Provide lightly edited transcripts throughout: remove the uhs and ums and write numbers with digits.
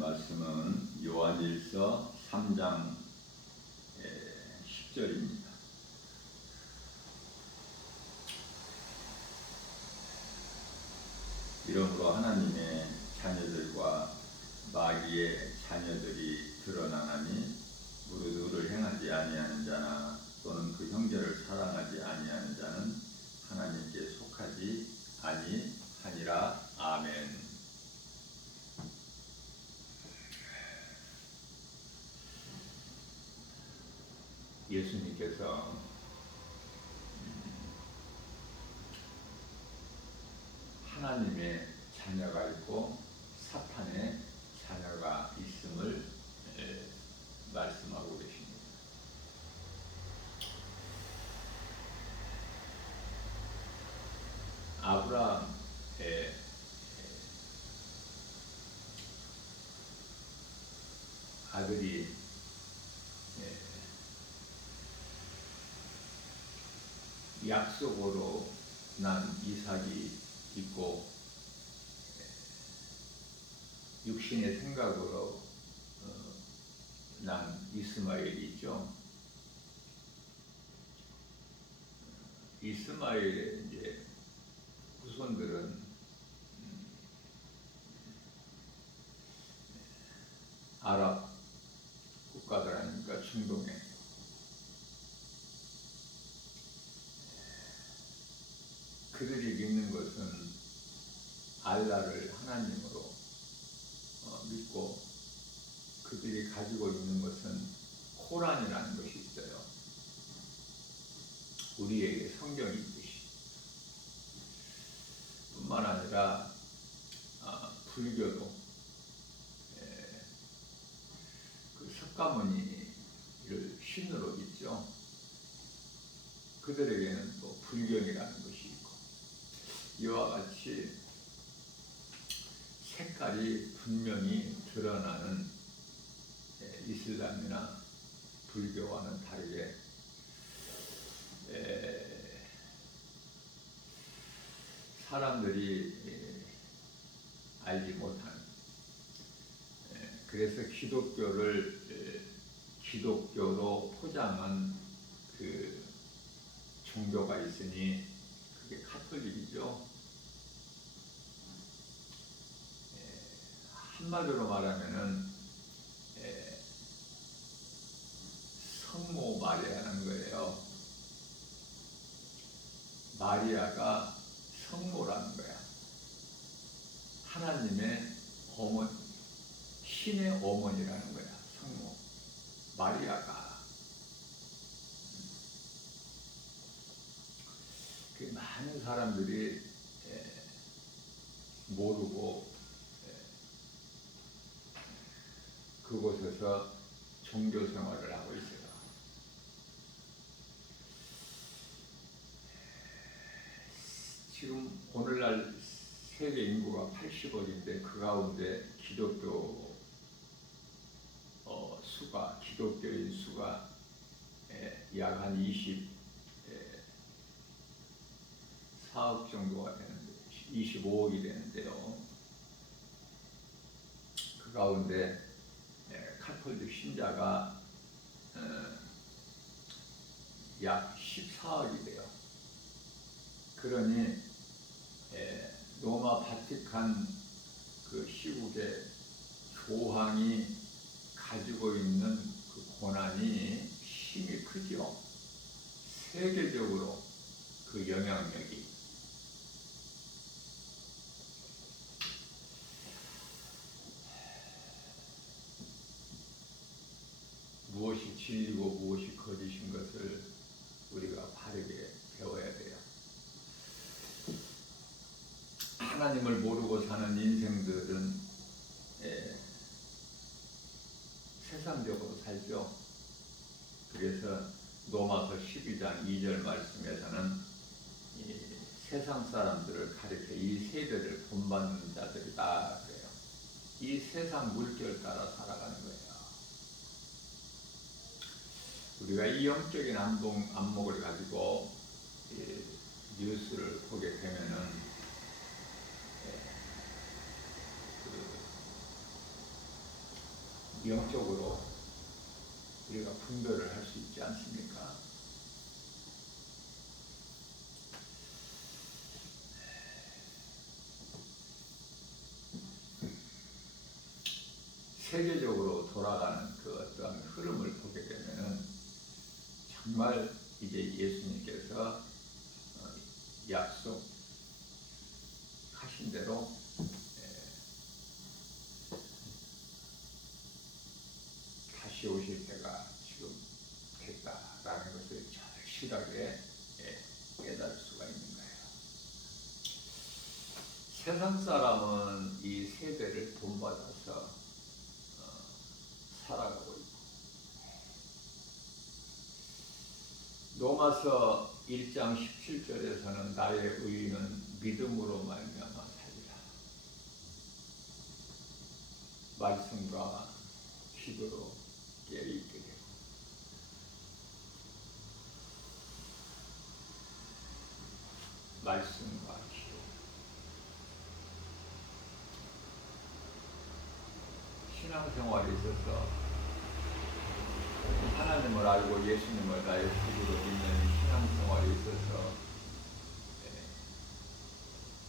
말씀은 요한일서 3장 10절입니다. 이러므로 하나님의 자녀들과 마귀의 자녀들이 드러나나니 무릇 의를 행하지 아니하는 자나 또는 그 형제를 사랑하지 아니하는 자는 하나님께 속하지 아니하니라. 아멘. 예수님께서 하나님의 자녀가 있고 사탄의 자녀가 있음을 말씀하고 계십니다. 아브라함의 아들이 약속으로 난 이삭이 있고 육신의 생각으로 난 이스마엘이 있죠. 이스마엘의 이제 후손들은 아랍 국가들 아닙니까? 중동에. 그들이 믿는 것은 알라를 하나님으로 믿고 그들이 가지고 있는 것은 코란이라는 것이 있어요. 우리에게 성경이 있듯이. 뿐만 아니라 불교도 그 석가모니를 신으로 믿죠. 그들에게는 또 불경이라는 것이 있고, 이와 같이 색깔이 분명히 드러나는 이슬람이나 불교와는 다르게 사람들이 알지 못하는, 그래서 기독교로 포장한 그 종교가 있으니 그게 카톨릭이죠. 한마디로 말하면은 성모 마리아라는 거예요. 마리아가 성모라는 거야. 하나님의 어머니, 신의 어머니라는 거야. 성모 마리아가. 그 많은 사람들이 모르고 그곳에서 종교 생활을 하고 있어요. 지금 오늘날 세계 인구가 80억인데 그 가운데 기독교인 수가 약 한 24억 정도가 되는데, 25억이 되는데요. 그 가운데 카톨릭 신자가 약 14억이 돼요. 그러니 로마 바티칸 그 시국의 교황이 가지고 있는 그 권한이 힘이 크죠. 세계적으로 그 영향력이. 무엇이 진리고 무엇이 거짓인 것을 우리가 바르게 배워야 돼요. 하나님을 모르고 사는 인생들은 세상적으로 살죠. 그래서 로마서 12장 2절 말씀에서는 이 세상 사람들을 가리켜 이 세대를 본받는 자들이다 그래요. 이 세상 물결 따라 살아가는 거예요. 우리가 이 영적인 안목을 가지고 뉴스를 보게 되면은, 영적으로 우리가 분별을 할 수 있지 않습니까? 세계적으로 돌아가는 그 어떤 흐름을 보게 되면은 정말 이제 예수님께서 약속하신 대로 다시 오실 때가 지금 됐다라는 것을 절실하게 깨달을 수가 있는 거예요. 세상 사람은 이 세대를 본받아서 살아가고 있고, 로마서 1장 17절에서는 나의 의인은 믿음으로 말미암아 살리라. 말씀과 기도로 깨어있게 되고, 말씀과 기도, 신앙생활에 있어서 하나님을 알고 예수님을 나의 구주로 믿는 신앙생활에 있어서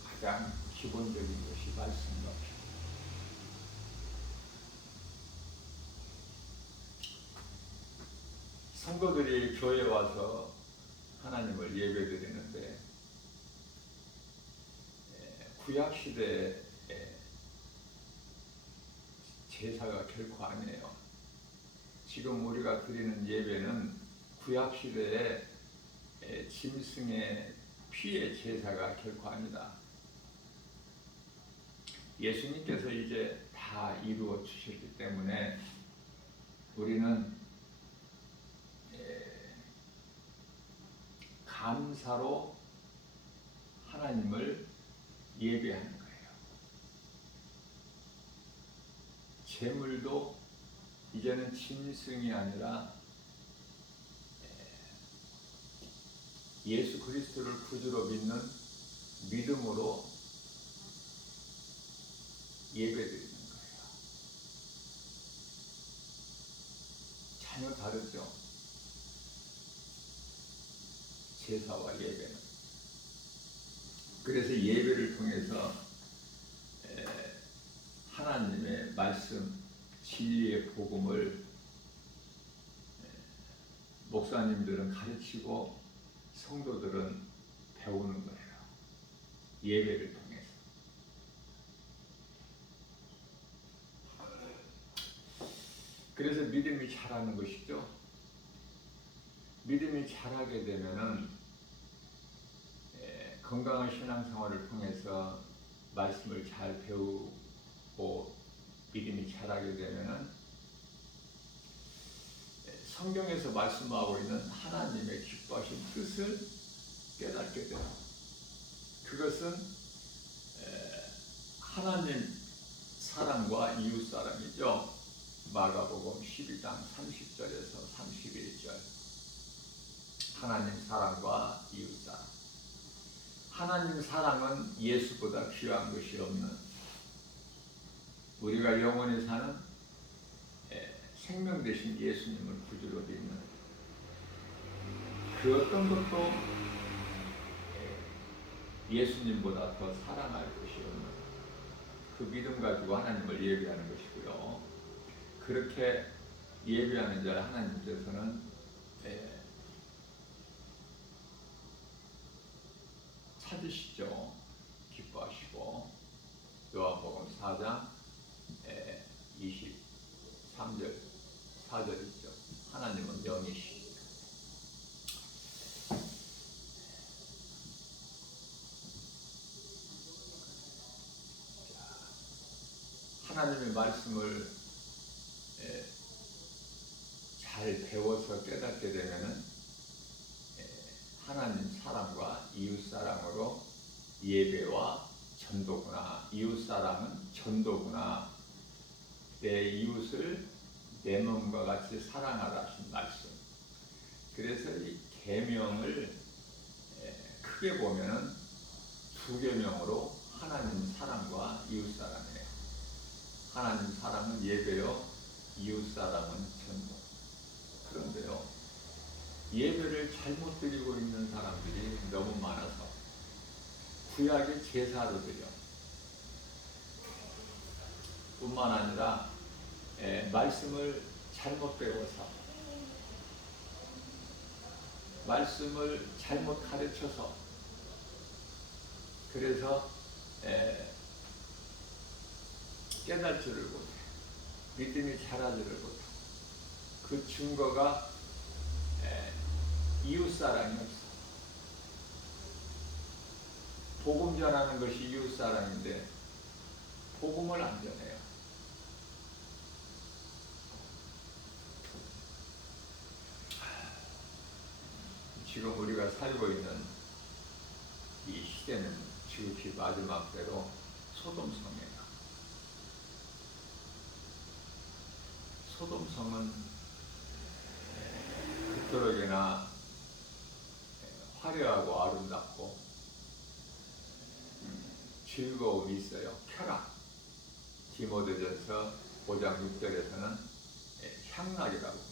가장 기본적인 것이 말씀과 기도. 성도들이 교회에 와서 하나님을 예배드리는데 구약시대의 제사가 결코 아니에요. 지금 우리가 드리는 예배는 구약시대의 짐승의 피의 제사가 결코 아니다. 예수님께서 이제 다 이루어 주셨기 때문에 우리는 감사로 하나님을 예배하는 거예요. 제물도 이제는 짐승이 아니라 예수 그리스도를 구주로 믿는 믿음으로 예배드리는 거예요. 전혀 다르죠. 제사와 예배는. 그래서 예배를 통해서 하나님의 말씀, 진리의 복음을 목사님들은 가르치고 성도들은 배우는 거예요. 예배를 통해서. 그래서 믿음이 자라는 것이죠. 믿음이 자라게 되면은 건강한 신앙생활을 통해서 말씀을 잘 배우고 믿음이 자라게 되면은 성경에서 말씀하고 있는 하나님의 기뻐하신 뜻을 깨닫게 돼요. 그것은 하나님 사랑과 이웃 사랑이죠. 마가복음 12장 30절에서 31절. 하나님 사랑과 이웃 사랑. 하나님 사랑은 예수보다 귀한 것이 없는, 우리가 영원히 사는 생명 되신 예수님을 구주로 믿는 그 어떤 것도 예수님보다 더 사랑할 것이 없는 그 믿음 가지고 하나님을 예배하는 것이고요. 그렇게 예배하는 자를 하나님께서는 찾으시죠. 기뻐하시고. 요한복음 4장 23절 4절이죠. 하나님은 영이시니까. 하나님의 말씀을 잘 배워서 깨닫게 되면은 하나님 사랑과 이웃 사랑으로 예배와 전도구나, 이웃 사랑은 전도구나, 내 이웃을 내 몸과 같이 사랑하라 하신 말씀. 그래서 이 계명을 크게 보면은 두 계명으로 하나님 사랑과 이웃 사랑이에요. 하나님 사랑은 예배요, 이웃사람은 전부. 그런데요, 예배를 잘못 드리고 있는 사람들이 너무 많아서 구약의 제사로 드려 뿐만 아니라 말씀을 잘못 배워서, 말씀을 잘못 가르쳐서, 그래서 깨달지를 못해, 믿음이 자라지를 못해. 그 증거가 이웃사랑이 없어. 복음 전하는 것이 이웃사랑인데 복음을 안 전해요. 지금 우리가 살고 있는 이 시대는 지극히 마지막 때로 소돔성이에요. 소돔성은 그토록이나 화려하고 아름답고 즐거움이 있어요. 쾌락. 디모데전서 5장 6절에서는 향락이라고.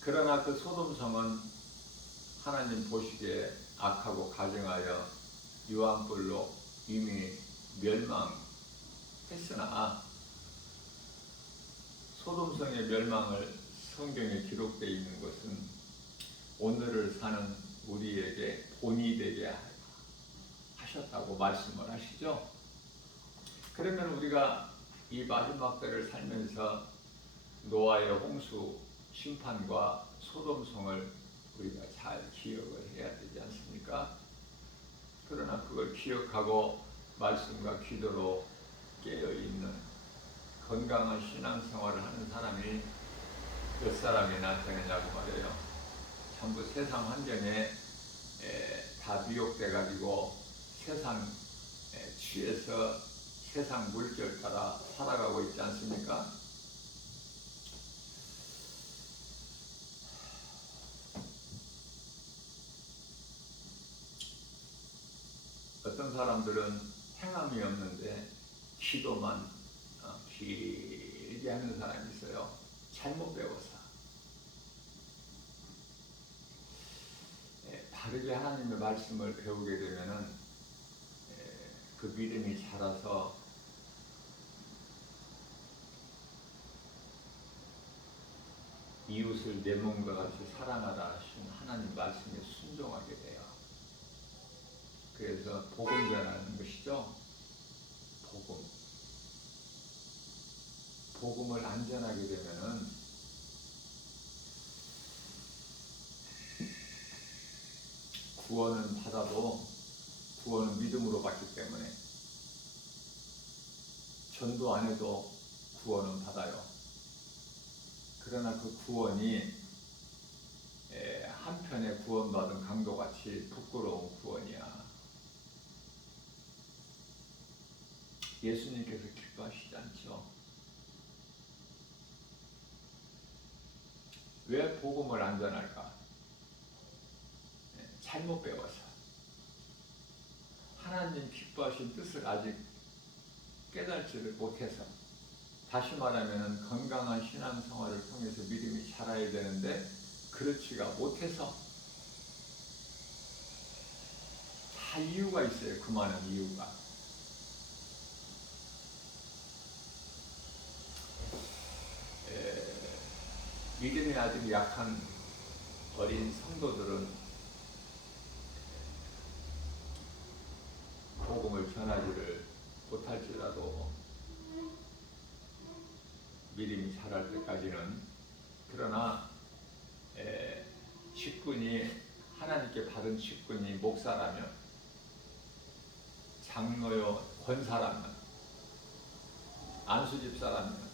그러나 그 소돔성은 하나님 보시기에 악하고 가증하여 유황불로 이미 멸망했으나, 소돔성의 멸망을 성경에 기록되어 있는 것은 오늘을 사는 우리에게 본이 되게 하셨다고 말씀을 하시죠. 그러면 우리가 이 마지막 때를 살면서 노아의 홍수 심판과 소돔성을 우리가 잘 기억을 해야 되지 않습니까? 그러나 그걸 기억하고 말씀과 기도로 깨어있는 건강한 신앙생활을 하는 사람이 몇 사람이나 되느냐고 말이에요. 전부 세상 환경에 다 미혹돼가지고 세상 취해서 세상 물결 따라 살아가고 있지 않습니까? 어떤 사람들은 행함이 없는데 기도만 길게 하는 사람이 있어요. 잘못 배워서. 바르게 하나님의 말씀을 배우게 되면은 그 믿음이 자라서 이웃을 내 몸과 같이 사랑하라 하신 하나님 말씀에 순종하게 돼요. 그래서 복음 전하는 것이죠. 복음을 안 전하게 되면은 구원은 받아도 구원은 믿음으로 받기 때문에 전도 안 해도 구원은 받아요. 그러나 그 구원이 한편에 구원받은 강도같이 부끄러운 구원이야. 예수님께서 기뻐하시지 않죠. 왜 복음을 안 전할까? 잘못 배워서. 하나님 기뻐하신 뜻을 아직 깨달지를 못해서. 다시 말하면 건강한 신앙생활을 통해서 믿음이 자라야 되는데 그렇지가 못해서. 다 이유가 있어요. 그 많은 이유가. 믿음이 아직 약한 어린 성도들은 복음을 전하지를 못할지라도 믿음이 자랄 때까지는. 그러나 직분이 하나님께 받은 직분이 목사라면, 장로요 권사라면, 안수집사라면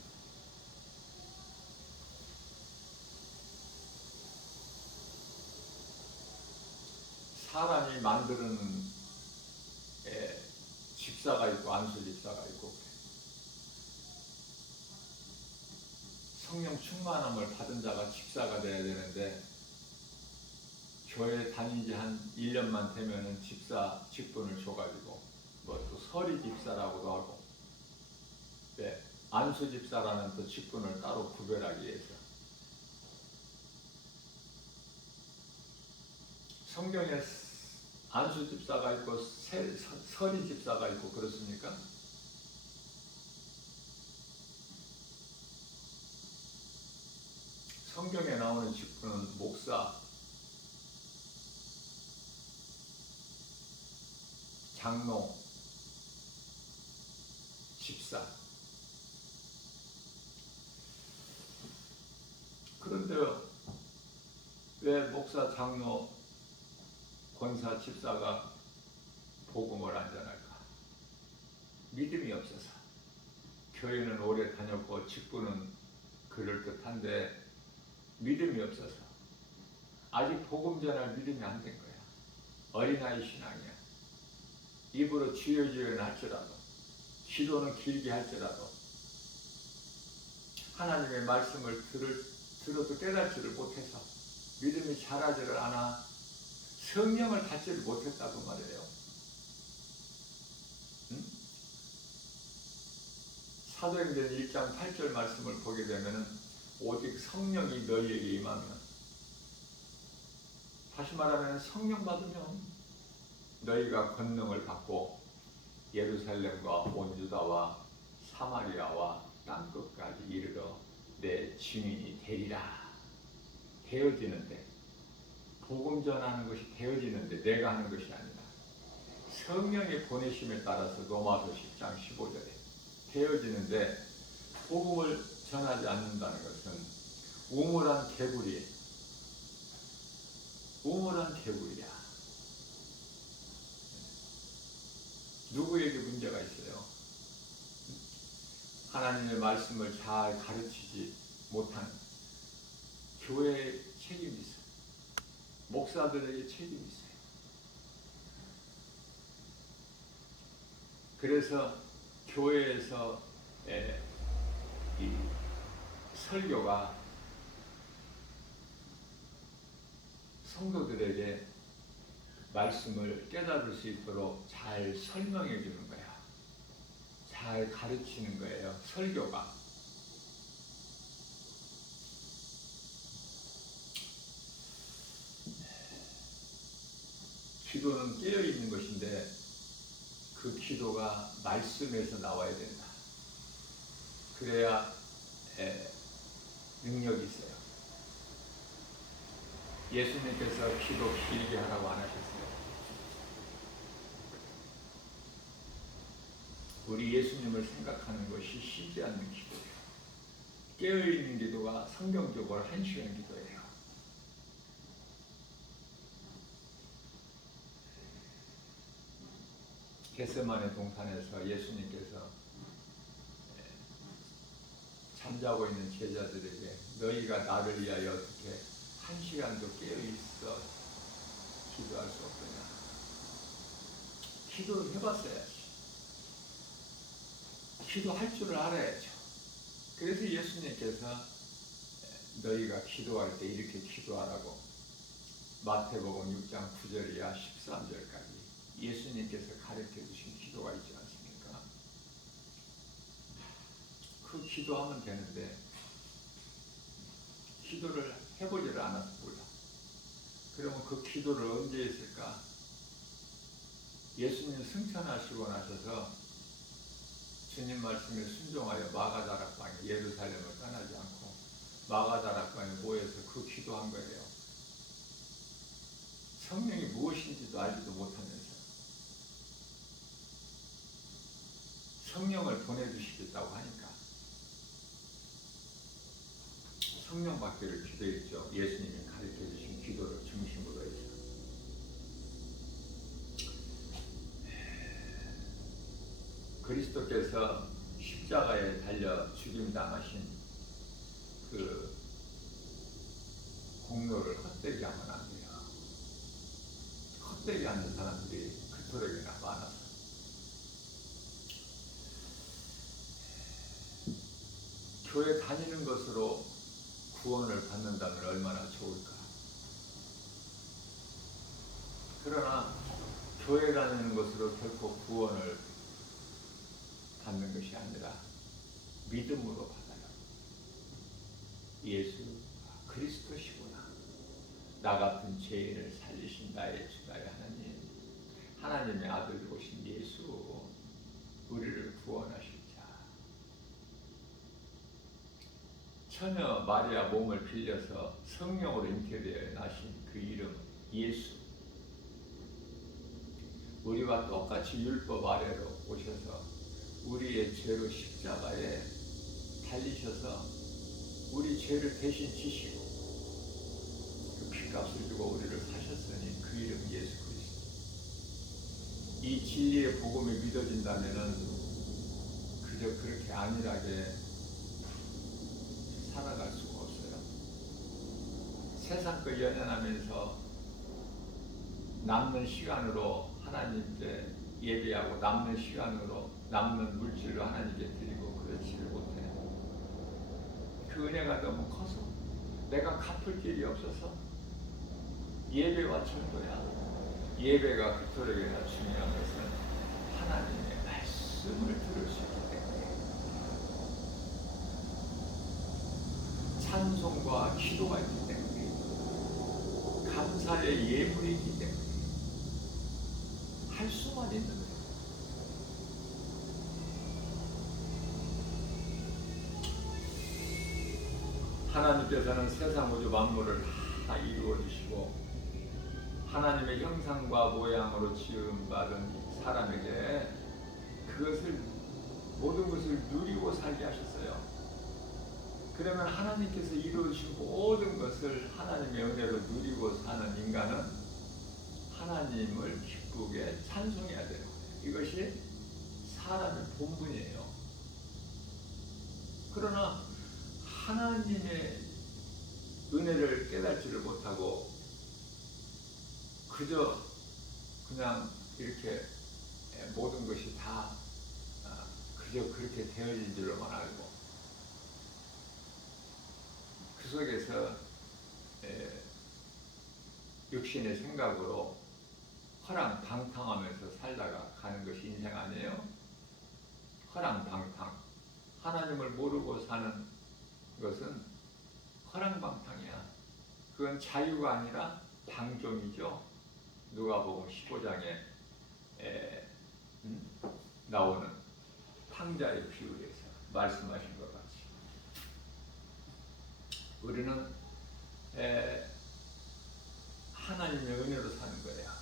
사람이 만드는 집사가 있고 안수집사가 있고, 성령 충만함을 받은 자가 집사가 돼야 되는데 교회 다니지 한 1년만 되면은 집사 직분을 줘가지고 뭐 또 서리 집사라고도 하고 안수 집사라는 또 직분을 따로 구별하기 위해서 성경에 안수 집사가 있고 서리 집사가 있고 그렇습니까? 성경에 나오는 직분은 목사, 장로, 집사. 그런데 왜 목사, 장로, 권사, 집사가 복음을 안 전할까? 믿음이 없어서. 교회는 오래 다녔고 직분은 그럴듯한데 믿음이 없어서 아직 복음 전할 믿음이 안 된 거야. 어린아이 신앙이야. 입으로 주여주여는 할지라도, 기도는 길게 할지라도 하나님의 말씀을 들어도 깨닫지를 못해서 믿음이 자라지를 않아 성령을 받지를 못했다고 말해요. 응? 사도행전 1장 8절 말씀을 보게 되면 오직 성령이 너희에게 임하면, 다시 말하면 성령 받으면 너희가 권능을 받고 예루살렘과 온 유다와 사마리아와 땅끝까지 이르러 내 증인이 되리라. 되어지는데, 복음 전하는 것이 되어지는데 내가 하는 것이 아니라 성령의 보내심에 따라서 로마서 10장 15절에 되어지는데, 복음을 전하지 않는다는 것은 우물한 개구리야. 누구에게 문제가 있어요? 하나님의 말씀을 잘 가르치지 못하는 교회에 책임이 있어요. 목사들에게 책임이 있어요. 그래서 교회에서 이 설교가 성도들에게 말씀을 깨달을 수 있도록 잘 설명해 주는 거야. 잘 가르치는 거예요. 설교가. 기도는 깨어있는 것인데 그 기도가 말씀에서 나와야 된다. 그래야 능력이 있어요. 예수님께서 기도 길게 하라고 안 하셨어요. 우리 예수님을 생각하는 것이 쉬지 않는 기도예요. 깨어있는 기도가 성경적으로 1시간 기도예요. 겟세마네 동산에서 예수님께서 잠자고 있는 제자들에게 너희가 나를 위하여 어떻게 1시간도 깨어있어 기도할 수 없느냐. 기도를 해봤어야지. 기도할 줄을 알아야죠. 그래서 예수님께서 너희가 기도할 때 이렇게 기도하라고 마태복음 6장 9절이야 13절까지 예수님께서 가르쳐 주신 기도가 있지 않습니까? 그 기도하면 되는데 기도를 해보지를 않아서 몰라. 그러면 그 기도를 언제 했을까? 예수님 승천하시고 나셔서 주님 말씀에 순종하여 마가다락방에 예루살렘을 떠나지 않고 마가다락방에 모여서 그 기도한 거예요. 성령이 무엇인지도 알지도 못하면서 성령을 보내주시겠다고 하니까 성령 받기를 기도했죠. 예수님이 가르쳐 주신 기도를 중심으로 해서. 그리스도께서 십자가에 달려 죽임 당하신 그 공로를 헛되게 하면 안 돼요. 헛되게 하는 사람들이 그토록이나 많아서. 교회 다니는 것으로 구원을 받는다면 얼마나 좋을까. 그러나 교회 다니는 것으로 결코 구원을 받는 것이 아니라 믿음으로 받아요. 예수 그리스도시구나. 나 같은 죄인을 살리신 나의 주 나의 하나님, 하나님의 아들 오신 예수, 우리를 구원하실 자. 처녀 마리아 몸을 빌려서 성령으로 잉태되어 나신 그 이름 예수. 우리와 똑같이 율법 아래로 오셔서 우리의 죄로 십자가에 달리셔서 우리 죄를 대신 지시고 그 핏값을 주고 우리를 사셨으니 그 이름 예수 그리스도. 이 진리의 복음이 믿어진다면은 그저 그렇게 안일하게 살아갈 수가 없어요. 세상 거 연연하면서 남는 시간으로 하나님께 예배하고 남는 시간으로 남는 물질로 하나님께 드리고 그렇지를 못해요. 그 은혜가 너무 커서 내가 갚을 길이 없어서 예배와 전도야. 예배가 그토록이나 중요한 것은 하나님의 말씀을 들을 수 있기 때문에, 찬송과 기도가 있기 때문에, 감사의 예물이 있기 때문에 할 수만 있는 거예요. 하나님께서는 세상 우주 만물을 다 이루어 주시고 하나님의 형상과 모양으로 지음받은 사람에게 그것을 모든 것을 누리고 살게 하셨어요. 그러면 하나님께서 이루어 주신 모든 것을 하나님의 은혜로 누리고 사는 인간은 하나님을 기쁘게 찬송해야 되는 거예요. 이것이 사람의 본분이에요. 그러나 하나님의 은혜를 깨닫지를 못하고 그저 그냥 이렇게 모든 것이 다 그저 그렇게 되어진 줄로만 알고 그 속에서 육신의 생각으로 허랑방탕하면서 살다가 가는 것이 인생 아니에요? 허랑방탕. 하나님을 모르고 사는 것은 허랑방탕이야. 그건 자유가 아니라 방종이죠. 누가복음 15장에 나오는 탕자의 비유에서 말씀하신 것 같이 우리는 하나님의 은혜로 사는 거야.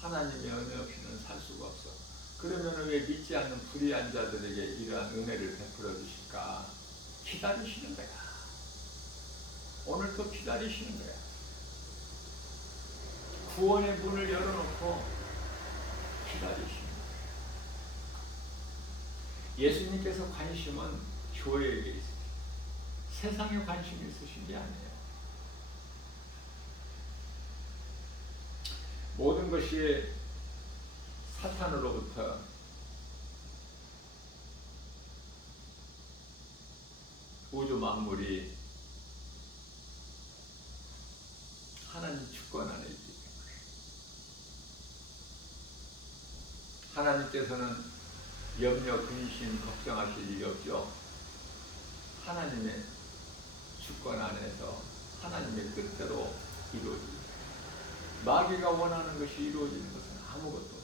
하나님의 은혜 없이는 살 수가 없어. 그러면 왜 믿지 않는 불의한 자들에게 이러한 은혜를 베풀어 주실까? 기다리시는 거야. 오늘도 기다리시는 거야. 구원의 문을 열어놓고 기다리시는 거야. 예수님께서 관심은 교회에게 있어요. 세상에 관심이 있으신 게 아니에요. 모든 것이 사탄으로부터 우주 만물이 하나님 주권 안에 있기 때문에 하나님께서는 염려, 근심, 걱정하실 일이 없죠. 하나님의 주권 안에서 하나님의 뜻대로 이루어집니다. 마귀가 원하는 것이 이루어지는 것은 아무것도 없어요.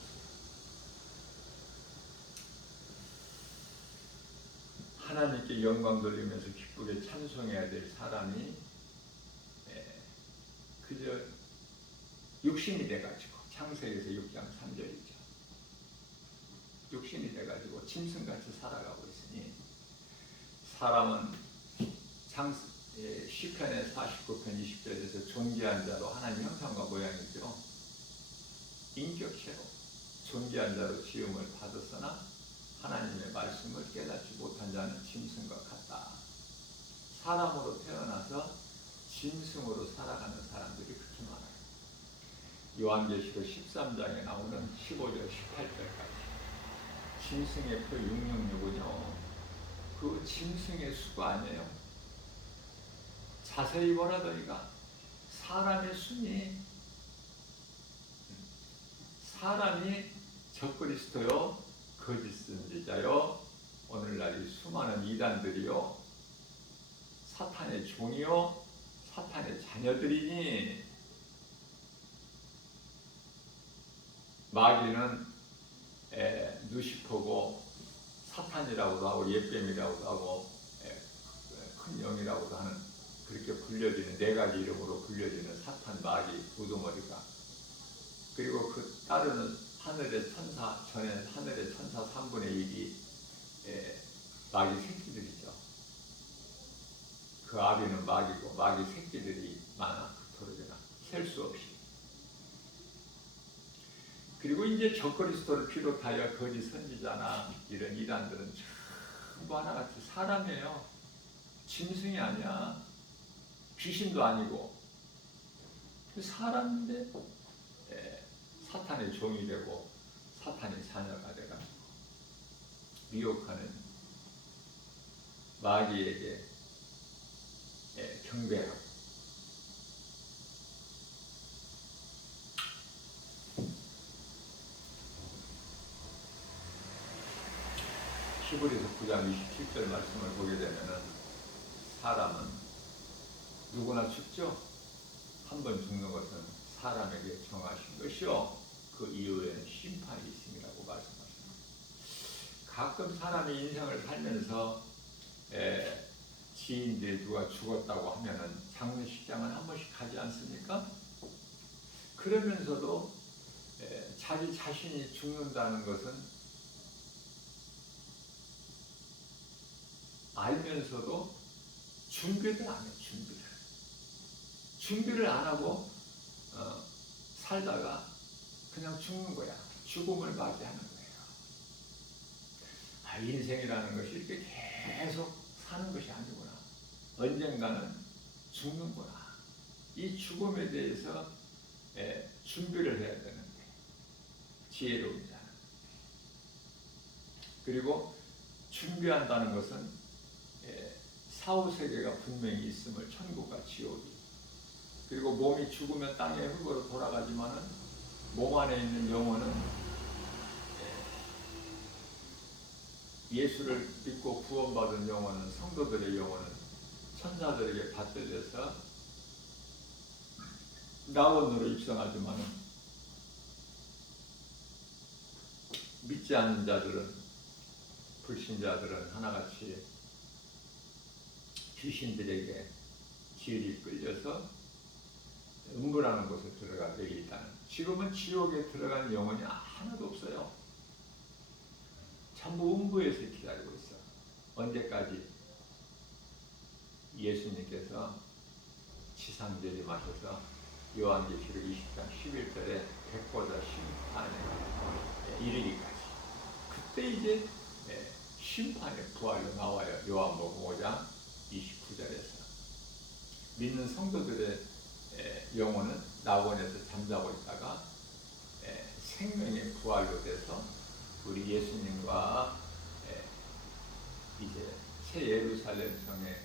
하나님께 영광 돌리면서 기쁘게 찬송해야 될 사람이 그저 육신이 돼가지고, 창세기에서 6장 3절이죠. 육신이 돼가지고 짐승같이 살아가고 있으니, 사람은 시편의 49편 20절에서 존귀한 자로 하나님 형상과 모양이죠. 인격체로 존귀한 자로 지음을 받았으나 하나님의 말씀을 깨닫지 못한 자는 짐승과 같다. 사람으로 태어나서 짐승으로 살아가는 사람들이 그렇게 많아요. 요한계시록 13장에 나오는 15절 18절까지 짐승의 표 666은요 그 짐승의 수가 아니에요. 자세히 보라더니가 사람의 순이, 사람이 적그리스도요 거짓 선지자요 오늘날 이 수많은 이단들이요, 사탄의 종이요, 사탄의 자녀들이니, 마귀는 누시퍼고, 사탄이라고도 하고 옛뱀이라고도 하고 큰 영이라고도 하는, 그렇게 불려지는 네 가지 이름으로 불려지는 사탄, 마귀, 우두머리가, 그리고 그 따르는 하늘의 천사, 전에 하늘의 천사 3분의 1이 마귀 새끼들이죠. 그 아비는 마귀고 마귀 새끼들이 많아, 그토록이나 셀 수 없이. 그리고 이제 적그리스도를 비롯하여 거짓 선지자나 이런 이단들은 전부 하나같이 사람이에요. 짐승이 아니야. 귀신도 아니고 사람인데 사탄의 종이 되고 사탄의 자녀가 돼가지고 미혹하는 마귀에게 경배하고, 히브리서 9장 27절 말씀을 보게 되면은 사람은 누구나 죽죠. 한 번 죽는 것은 사람에게 정하신 것이요, 그 이후에는 심판이 있음이라고 말씀하십니다. 가끔 사람이 인생을 살면서 지인들이 누가 죽었다고 하면은 장례식장은 한 번씩 가지 않습니까? 그러면서도 자기 자신이 죽는다는 것은 알면서도 준비를 안 해요. 준비를 안 하고 살다가 그냥 죽는 거야. 죽음을 맞이하는 거예요. 인생이라는 것이 이렇게 계속 사는 것이 아니구나. 언젠가는 죽는구나. 이 죽음에 대해서 준비를 해야 되는데, 지혜로운 자는. 그리고 준비한다는 것은 사후세계가 분명히 있음을, 천국과 지옥이. 그리고 몸이 죽으면 땅의 흙으로 돌아가지만은 몸 안에 있는 영혼은 예수를 믿고 구원받은 영혼은, 성도들의 영혼은 천사들에게 받들려서 낙원으로 입성하지만은 믿지 않는 자들은, 불신자들은 하나같이 귀신들에게 지을이 끌려서 음부라는 곳에 들어가게 있다는. 지금은 지옥에 들어간 영혼이 하나도 없어요. 전부 음부에서 기다리고 있어. 언제까지? 예수님께서 지상재림하셔서 요한계시록 20장 11절에 백보자 심판에 이르기까지. 그때 이제 심판의 부활로 나와요. 요한복음 5장 29절에서. 믿는 성도들의 영혼은 낙원에서 잠자고 있다가 생명의 부활로 돼서 우리 예수님과 이제 새 예루살렘 성의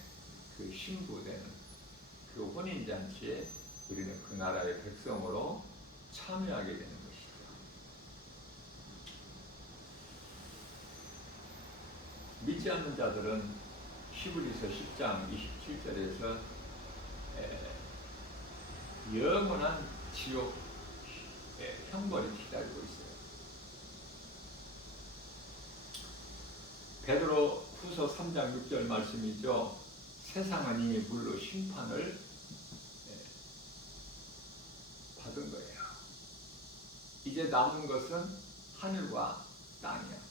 그 신부되는 그 혼인잔치에 우리는 그 나라의 백성으로 참여하게 되는 것이죠. 믿지 않는 자들은 히브리서 10장 27절에서 영원한 지옥 형벌이 기다리고 있어요. 베드로 후서 3장 6절 말씀이죠. 세상은 이미 물로 심판을 받은 거예요. 이제 남은 것은 하늘과 땅이야.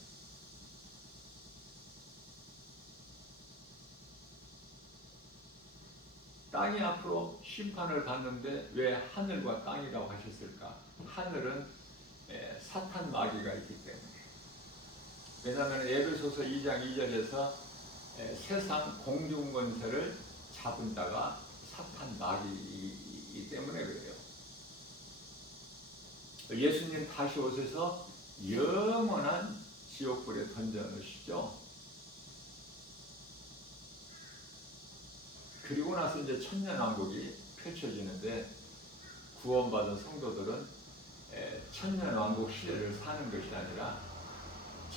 땅이 앞으로 심판을 받는데 왜 하늘과 땅이라고 하셨을까? 하늘은 사탄 마귀가 있기 때문에. 왜냐하면 에베소서 2장 2절에서 세상 공중 권세를 잡은 자가 사탄 마귀이기 때문에 그래요. 예수님 다시 오셔서 영원한 지옥불에 던져 넣으시죠. 그리고 나서 이제 천년왕국이 펼쳐지는데, 구원받은 성도들은 천년왕국 시대를 사는 것이 아니라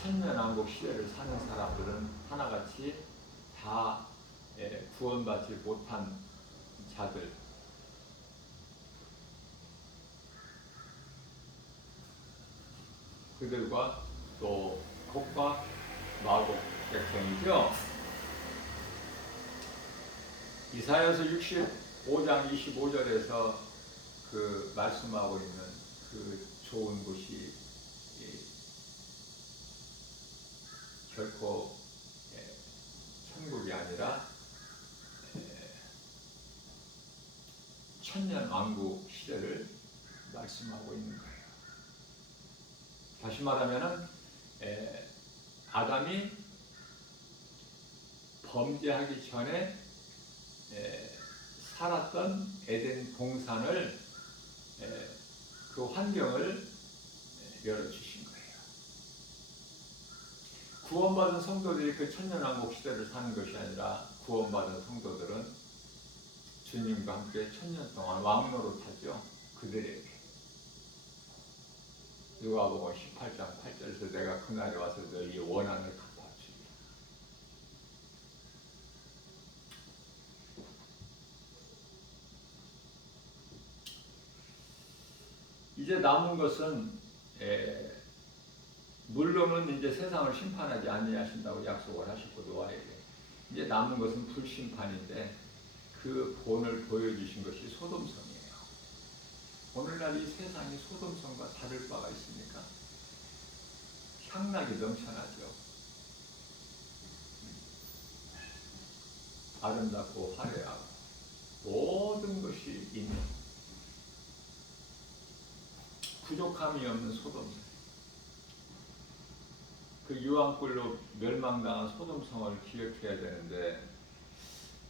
천년왕국 시대를 사는 사람들은 하나같이 다 구원받지 못한 자들, 그들과 또 곡과 마곡 백성이죠. 이사야서 65장 25절에서 그 말씀하고 있는 그 좋은 곳이 결코 천국이 아니라 천년 왕국 시대를 말씀하고 있는 거예요. 다시 말하면은 아담이 범죄하기 전에 살았던 에덴 동산을 그 환경을 열어주신 거예요. 구원받은 성도들이 그 천년왕국 시대를 사는 것이 아니라 구원받은 성도들은 주님과 함께 천년 동안 왕노릇하죠. 그들에게. 누가복음 18장 8절에서 내가 그날에 와서 너희의 원한을 갚아주리라. 이제 남은 것은 물론은 이제 세상을 심판하지 아니하신다고 약속을 하셨고 노아에게 이제 남은 것은 불심판인데 그 본을 보여주신 것이 소돔성이에요. 오늘날 이 세상이 소돔성과 다를 바가 있습니까? 향락이 넘쳐나죠. 아름답고 화려하고 모든 것이 있는 부족함이 없는 소돔성. 그 유황불로 멸망당한 소돔성을 기억해야 되는데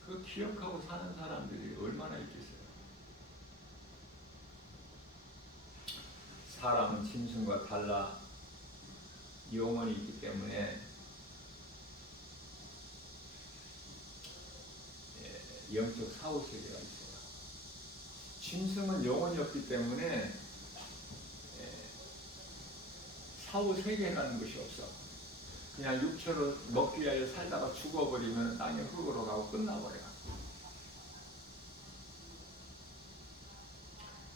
그 기억하고 사는 사람들이 얼마나 있겠어요? 사람은 짐승과 달라 영혼이 있기 때문에 영적 사후세계가 있어요. 짐승은 영혼이 없기 때문에 사후세계라는 것이 없어. 그냥 육체로 먹기 위하여 살다가 죽어버리면 땅에 흙으로 가고 끝나버려요.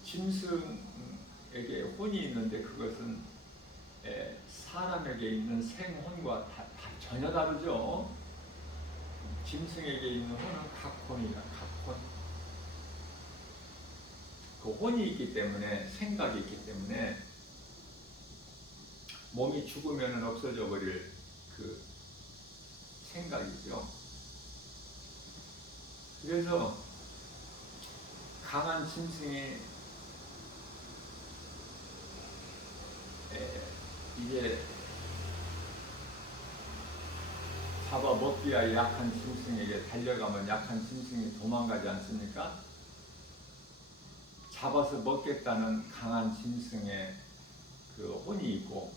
짐승에게 혼이 있는데 그것은 사람에게 있는 생혼과 전혀 다르죠. 짐승에게 있는 혼은 각혼이라 각혼. 그 혼이 있기 때문에 생각이 있기 때문에 몸이 죽으면 없어져 버릴 그 생각이죠. 그래서 강한 짐승이 이제 잡아먹기 위하여 약한 짐승에게 달려가면 약한 짐승이 도망가지 않습니까? 잡아서 먹겠다는 강한 짐승의 그 혼이 있고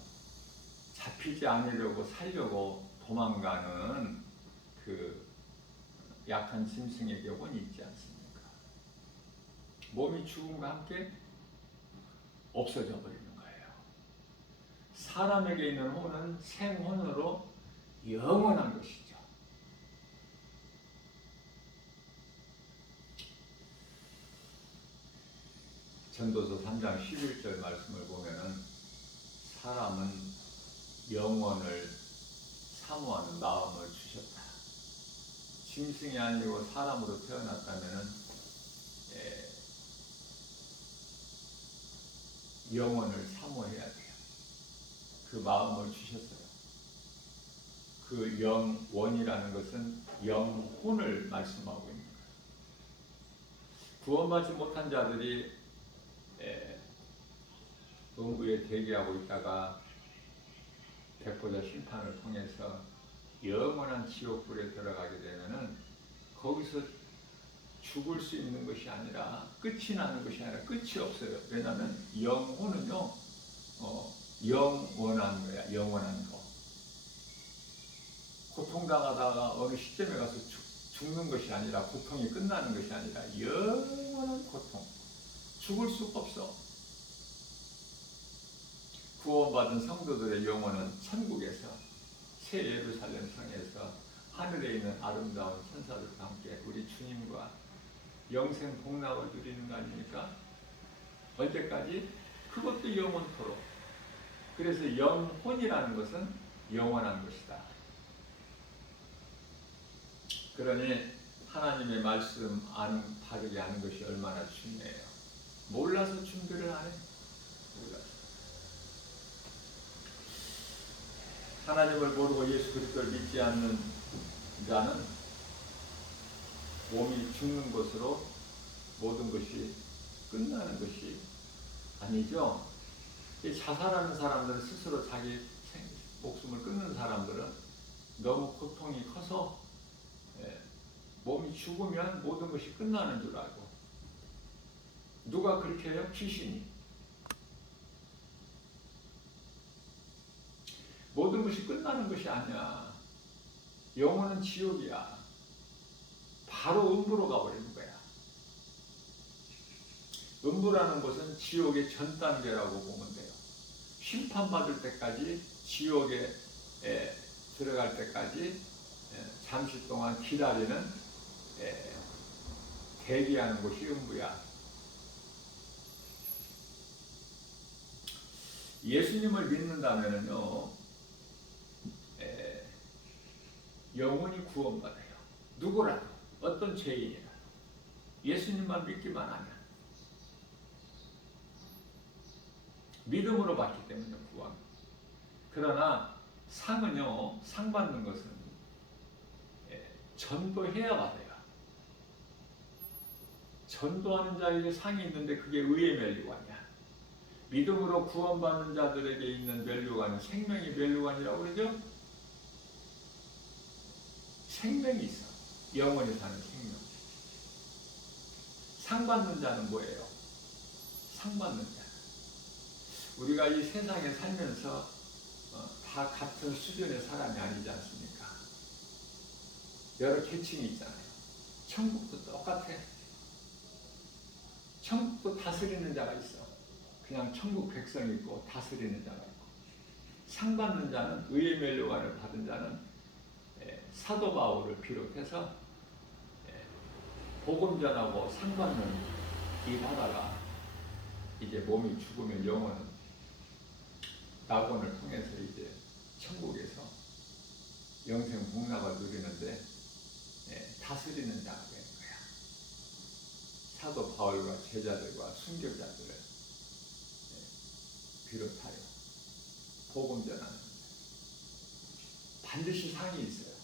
잡히지 않으려고 살려고 도망가는 그 약한 짐승에게 혼이 있지 않습니까? 몸이 죽음과 함께 없어져 버리는 거예요. 사람에게 있는 혼은 생혼으로 영원한 것이죠. 전도서 3장 11절 말씀을 보면은 사람은 영원을 사모하는 마음을 주셨다. 짐승이 아니고 사람으로 태어났다면은 영원을 사모해야 돼요. 그 마음을 주셨어요. 그 영원이라는 것은 영혼을 말씀하고 있는 거예요. 구원받지 못한 자들이 음부에 대기하고 있다가 백보자 심판을 통해서 영원한 지옥불에 들어가게 되면은 거기서 죽을 수 있는 것이 아니라 끝이 나는 것이 아니라 끝이 없어요. 왜냐하면 영혼은요 영원한 거야. 영원한 거. 고통당하다가 어느 시점에 가서 죽는 것이 아니라 고통이 끝나는 것이 아니라 영원한 고통. 죽을 수가 없어. 구원받은 성도들의 영혼은 천국에서 새 예루살렘 성에서 하늘에 있는 아름다운 천사들과 함께 우리 주님과 영생 복락을 누리는 거 아닙니까? 언제까지? 그것도 영원토록. 그래서 영혼이라는 것은 영원한 것이다. 그러니 하나님의 말씀 바르게 아는 것이 얼마나 중요해요. 몰라서 준비를 안 해. 몰라서. 하나님을 모르고 예수 그리스도를 믿지 않는 자는 몸이 죽는 것으로 모든 것이 끝나는 것이 아니죠. 자살하는 사람들은 스스로 자기 목숨을 끊는 사람들은 너무 고통이 커서 몸이 죽으면 모든 것이 끝나는 줄 알고. 누가 그렇게 해요? 귀신이. 모든 것이 끝나는 것이 아니야. 영혼은 지옥이야. 바로 음부로 가버리는 거야. 음부라는 것은 지옥의 전 단계라고 보면 돼요. 심판받을 때까지, 지옥에 들어갈 때까지 잠시 동안 기다리는, 대기하는 곳이 음부야. 예수님을 믿는다면요, 영원히 구원받아요. 누구라도, 어떤 죄인이라도 예수님만 믿기만 하면 믿음으로 받기 때문에 구원. 그러나 상은요, 상 받는 것은 전도해야 받아요. 전도하는 자에게 상이 있는데 그게 의의 멸류관이야. 믿음으로 구원받는 자들에게 있는 멸류관은 생명의 멸류관이라고 그러죠? 생명이 있어. 영원히 사는 생명. 상 받는 자는 뭐예요? 상 받는 자. 우리가 이 세상에 살면서 다 같은 수준의 사람이 아니지 않습니까? 여러 계층이 있잖아요. 천국도 똑같아. 천국도 다스리는 자가 있어. 그냥 천국 백성이 있고 다스리는 자가 있고. 상 받는 자는, 의의 멸류관을 받은 자는 사도 바울을 비롯해서 복음 전하고 상 받는 일 하다가 이제 몸이 죽으면 영혼은 낙원을 통해서 이제 천국에서 영생 복락을 누리는데 다스리는 자가 되는 거야. 사도 바울과 제자들과 순교자들을 비롯하여 복음 전하는 반드시 상이 있어요.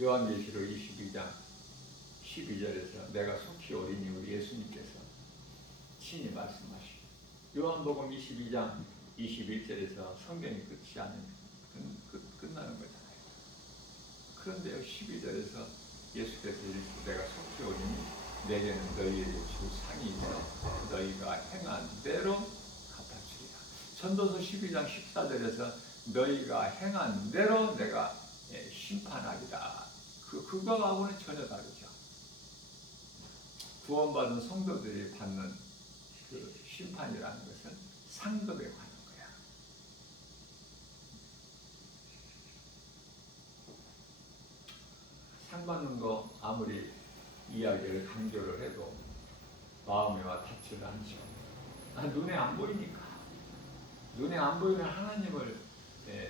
요한계시록 22장 12절에서 내가 속히 오리니 우리 예수님께서 친히 말씀하시고, 요한복음 22장 21절에서 성경이 끝이 아닌 끝나는 거잖아요. 그런데요, 12절에서 예수께서 이르시되 내가 속히 오리니 내게는 너희에게 줄 상이 있어 너희가 행한 대로 갚아주리라. 전도서 12장 14절에서 너희가 행한 대로 내가 심판하리라. 그거하고는 전혀 다르죠. 구원받은 성도들이 받는 그 심판이라는 것은 상급에 관한 거야. 상 받는 거 아무리 이야기를 강조를 해도 마음에 와 닿지를 않죠. 눈에 안 보이니까. 눈에 안 보이는 하나님을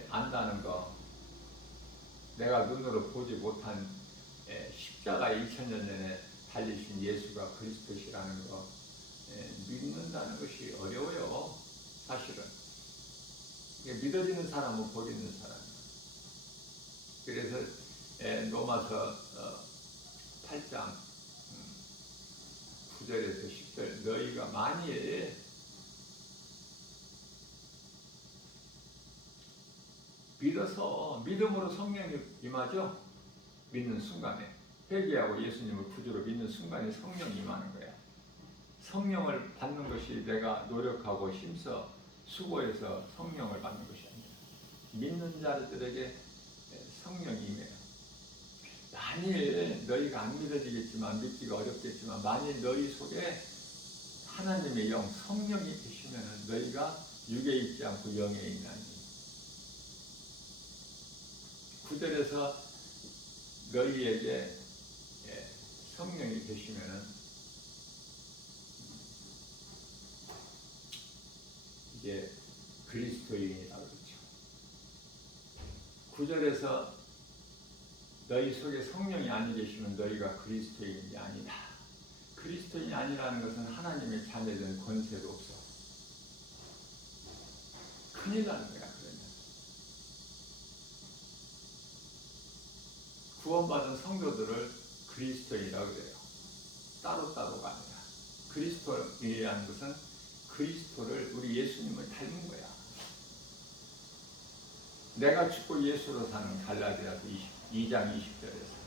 안다는 거, 내가 눈으로 보지 못한 십자가 2000년 전에 달리신 예수가 그리스도시라는 거 믿는다는 것이 어려워요. 사실은. 믿어지는 사람은 보이는 사람. 그래서 로마서 8장 9절에서 10절 너희가 만일 믿어서, 믿음으로 성령이 임하죠. 믿는 순간에 회개하고 예수님을 구주로 믿는 순간에 성령이 임하는 거야. 성령을 받는 것이 내가 노력하고 힘써 수고해서 성령을 받는 것이 아니라 믿는 자들에게 성령이 임해요. 만일 너희가 안 믿어지겠지만, 믿기가 어렵겠지만, 만일 너희 속에 하나님의 영, 성령이 계시면 너희가 육에 있지 않고 영에 있나니. 9절에서 너희에게 성령이 계시면은 이게 그리스도인이라고 그러죠. 9절에서 너희 속에 성령이 안 계시면 너희가 그리스도인이 아니다. 그리스도인이 아니라는 것은 하나님의 자녀된 권세도 없어. 큰일 나는 거야. 그러면 구원받은 성도들을 그리스도인이라고 그래요. 따로따로가 아니라. 그리스도인이라는 것은 그리스도를, 우리 예수님을 닮은 거야. 내가 죽고 예수로 사는 갈라디아서 2장 20절에서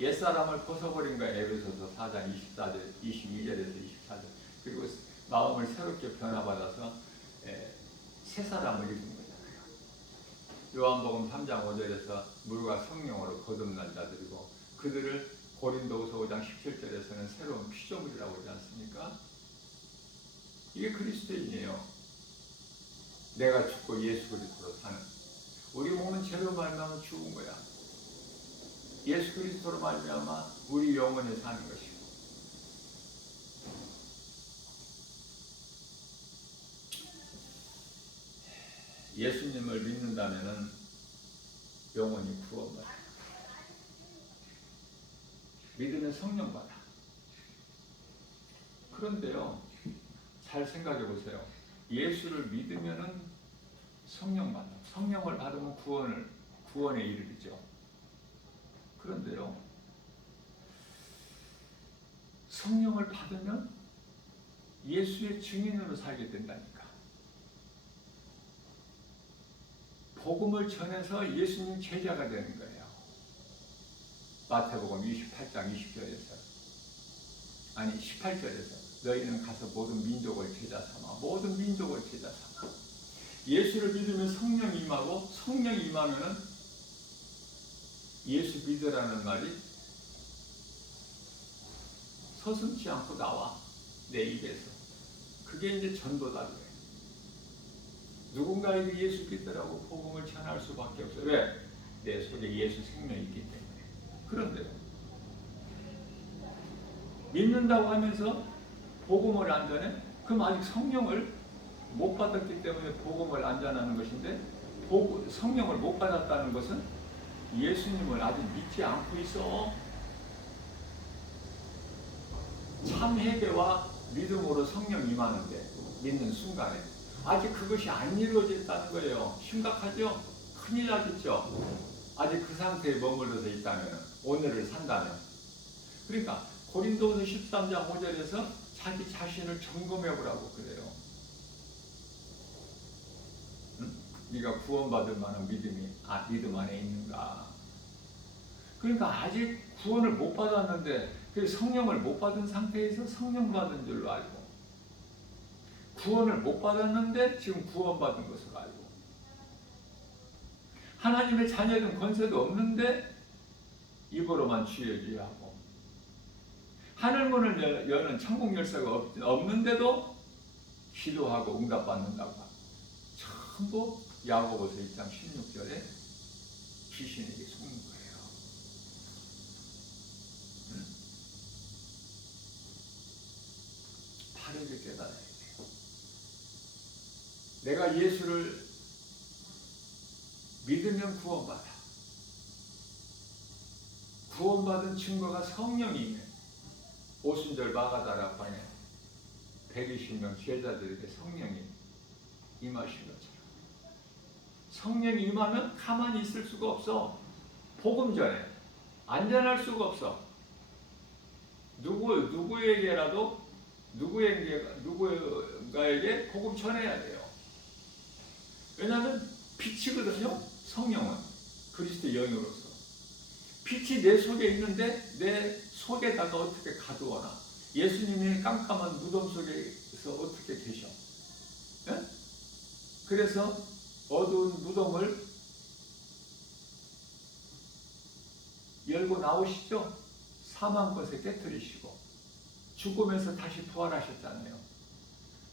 옛사람을 벗어버린 거야. 에베소서 4장 24절, 22절에서 24절. 그리고 마음을 새롭게 변화받아서 새 사람을 입은 거잖아요. 요한복음 3장 5절에서 물과 성령으로 거듭난 자들이고, 그들을 고린도후서 5장 17절에서는 새로운 피조물이라고 하지 않습니까? 이게 그리스도인이에요. 내가 죽고 예수 그리스도로 사는. 우리 몸은 죄로 말미암아 죽은 거야. 예수 그리스도로 말미암아 우리 영혼이 사는 것이고. 예수님을 믿는다면은 영혼이 구원받아. 믿으면 성령 받아. 그런데요, 잘 생각해 보세요. 예수를 믿으면은 성령 받아. 성령을 받으면 구원에 이르죠. 그런데요, 성령을 받으면 예수의 증인으로 살게 된다니까. 복음을 전해서 예수님 제자가 되는 거예요. 마태복음 28장 20절에서, 아니 18절에서 너희는 가서 모든 민족을 제자 삼아. 모든 민족을 제자 삼아. 예수를 믿으면 성령이 임하고, 성령이 임하면은 예수 믿으라는 말이 서슴지 않고 나와. 내 입에서. 그게 이제 전도다 그래요. 누군가에게 예수 믿으라고 복음을 전할 수밖에 없어요. 왜? 내 속에 예수 생명이 있기 때문에. 그런데 믿는다고 하면서 복음을 안 전해? 그럼 아직 성령을 못 받았기 때문에 복음을 안 전하는 것인데, 성령을 못 받았다는 것은 예수님을 아직 믿지 않고 있어. 참 회개와 믿음으로 성령 임하는데, 믿는 순간에 아직 그것이 안 이루어졌다는 거예요. 심각하죠? 큰일 나겠죠? 아직 그 상태에 머물러서 있다면, 오늘을 산다면. 그러니까 고린도후서 13장 5절에서 자기 자신을 점검해 보라고 그래요. 응? 네가 구원받을 만한 믿음 안에 있는가? 그러니까 아직 구원을 못 받았는데, 성령을 못 받은 상태에서 성령 받은 줄로 알고, 구원을 못 받았는데 지금 구원받은 것을 알고, 하나님의 자녀된 권세도 없는데 입으로만 주여 주여 하고, 하늘문을 여는 천국 열쇠가 없는데도 기도하고 응답받는다고 하고, 전부 야고보서 1장 16절에 귀신에게 속는 거예요. 바르게 깨달아야 돼요. 내가 예수를 믿으면 구원받아. 구원받은 증거가 성령이네. 오순절 마가다락방에 120명 제자들에게 성령이 임하신 것처럼, 성령이 임하면 가만히 있을 수가 없어. 복음 전에 안전할 수가 없어. 누구에게라도 누구에게 복음 전해야 돼요. 왜냐하면 빛이거든요. 성령은 그리스도 영으로서 빛이 내 속에 있는데 내 속에다가 어떻게 가두어놔? 예수님이 깜깜한 무덤 속에서 어떻게 계셔? 네? 그래서 어두운 무덤을 열고 나오시죠. 사망 것에 깨뜨리시고 죽음에서 다시 부활하셨잖아요.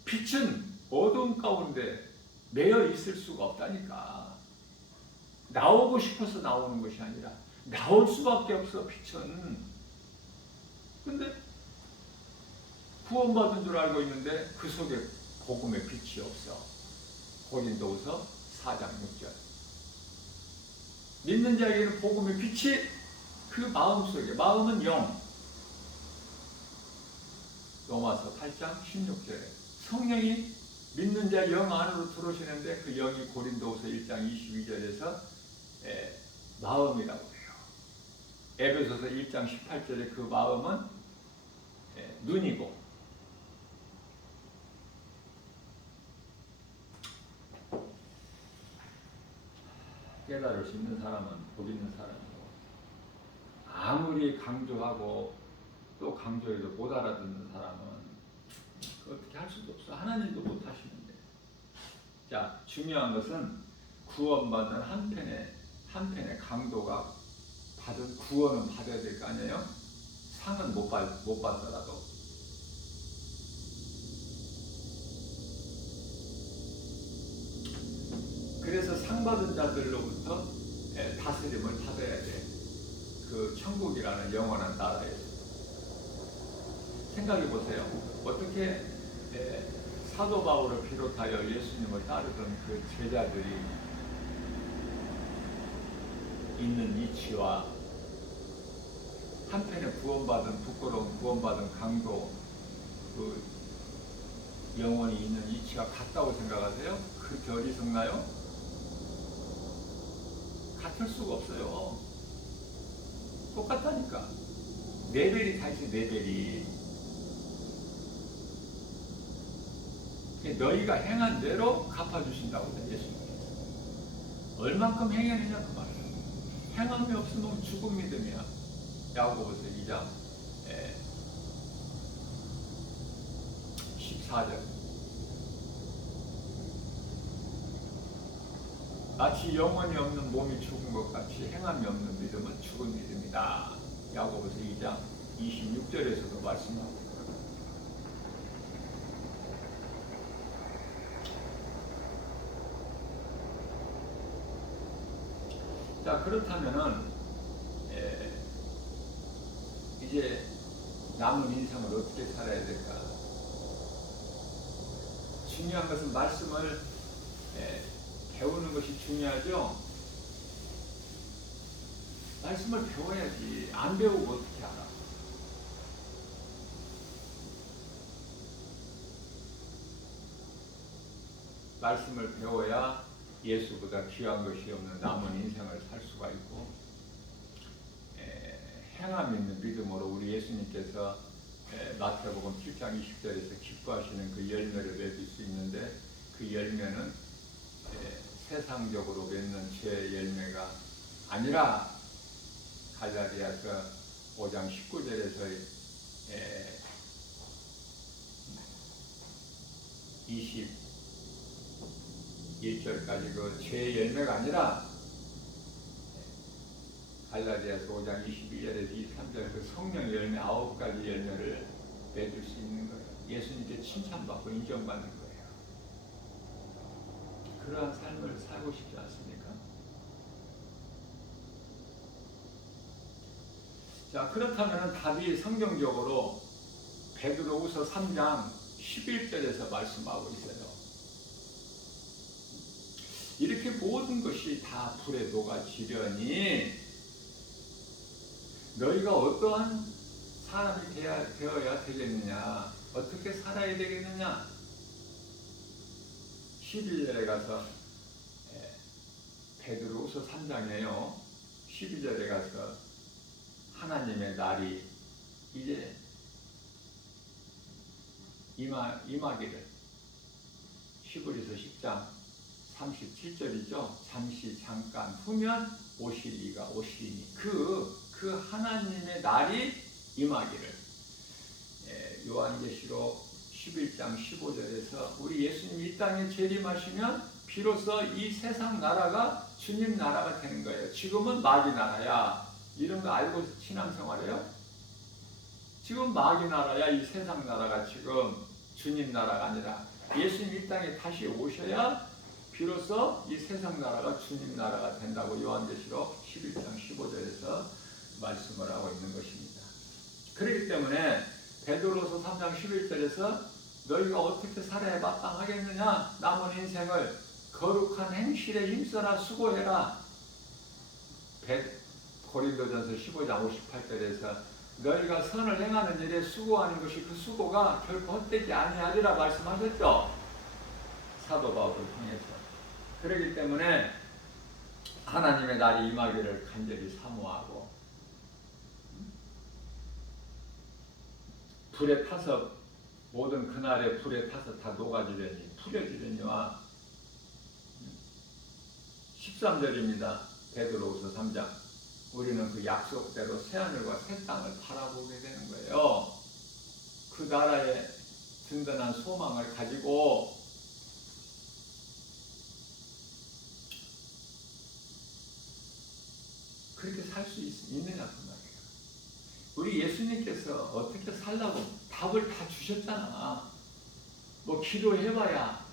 빛은 어두운 가운데 매여 있을 수가 없다니까. 나오고 싶어서 나오는 것이 아니라 나올 수밖에 없어, 빛은. 근데 구원받은 줄 알고 있는데 그 속에 복음의 빛이 없어. 고린도후서 4장 6절. 믿는 자에게는 복음의 빛이 그 마음 속에, 마음은 영. 로마서 8장 16절에 성령이 믿는 자 영 안으로 들어오시는데 그 영이 고린도후서 1장 22절에서 마음이라고 해요. 에베소서 1장 18절에 그 마음은 눈이고, 깨달을 수 있는 사람은 복 있는 사람이고, 아무리 강조하고 또 강조해도 못 알아듣는 사람은 어떻게 할 수도 없어. 하나님도 못 하시는데. 자, 중요한 것은 구원받는 한편의 강도가 받은 구원은 받아야 될 거 아니에요? 상은 못 받더라도. 그래서 상 받은 자들로부터 다스림을 받아야 돼. 그 천국이라는 영원한 나라에서. 생각해 보세요. 어떻게 사도 바울을 비롯하여 예수님을 따르던 그 제자들이 있는 이치와 한편에 구원받은 부끄러운 구원받은 강도, 그 영원히 있는 이치가 같다고 생각하세요? 그렇게 어리석나요? 같을 수가 없어요. 똑같다니까. 레벨이 다 있어, 레벨이. 너희가 행한 대로 갚아주신다고 예수님께서. 얼만큼 행했느냐 그 말이에요. 행함이 없으면 죽은 믿음이야. 야고보서 2장 14절. 마치 영혼이 없는 몸이 죽은 것 같이 행함이 없는 믿음은 죽은 믿음이다. 야고보서 2장 26절에서도 말씀하고 있거든요. 자, 그렇다면은 이제 남은 인생을 어떻게 살아야 될까? 중요한 것은 말씀을 배우는 것이 중요하죠. 말씀을 배워야지. 안 배우고 어떻게 알아? 말씀을 배워야 예수보다 귀한 것이 없는 남은 인생을 살 수가 있고, 행함 있는 믿음으로 우리 예수님께서 마태복음 7장 20절에서 기뻐하시는 그 열매를 맺을 수 있는데, 그 열매는 세상적으로 맺는 죄의 열매가 아니라 갈라디아서 5장 19절에서 21절까지 그 죄의 열매가 아니라 갈라디아서 5장 22절에서 23절 그 성령 열매 9가지 열매를 맺을 수 있는 거예요. 예수님께 칭찬받고 인정받는 거예요. 그러한 삶을 살고 싶지 않습니까? 자, 그렇다면 답이 성경적으로 베드로후서 3장 11절에서 말씀하고 있어요. 이렇게 모든 것이 다 불에 녹아지려니 너희가 어떠한 사람이 되어야 되겠느냐, 어떻게 살아야 되겠느냐. 12절에 가서 베드로후서 3장이에요. 12절에 가서 하나님의 날이 이제 임하기를, 히브리서 10장 37절이죠. 잠시 잠깐 후면 오실 이가 오시니 그 하나님의 날이 임하기를. 요한계시록 11장 15절에서 우리 예수님이 이 땅에 재림하시면 비로소 이 세상 나라가 주님 나라가 되는 거예요. 지금은 마귀 나라야. 이런 거 알고 신앙생활해요? 지금 마귀 나라야. 이 세상 나라가 지금 주님 나라가 아니라 예수님 이 땅에 다시 오셔야 비로소 이 세상 나라가 주님 나라가 된다고 요한계시록 11장 15절에서 말씀을 하고 있는 것입니다. 그렇기 때문에 베드로서 3장 11절에서 너희가 어떻게 살아야 마땅하겠느냐? 남은 인생을 거룩한 행실에 힘써라, 수고해라. 고린도전서 15장 58절에서 너희가 선을 행하는 일에 수고하는 것이 그 수고가 결코 헛되지 아니하리라 말씀하셨죠. 사도 바울을 통해서. 그렇기 때문에 하나님의 날이 임하기를 간절히 사모하고 불에 타서 모든 그날의 불에 타서 다 녹아지려니 풀려지려니와 13절입니다. 베드로후서 3장. 우리는 그 약속대로 새하늘과 새 땅을 바라보게 되는 거예요. 그 나라의 든든한 소망을 가지고 그렇게 살 수 있느냐 그 말이에요. 우리 예수님께서 어떻게 살라고 답을 다 주셨잖아. 뭐 기도해봐야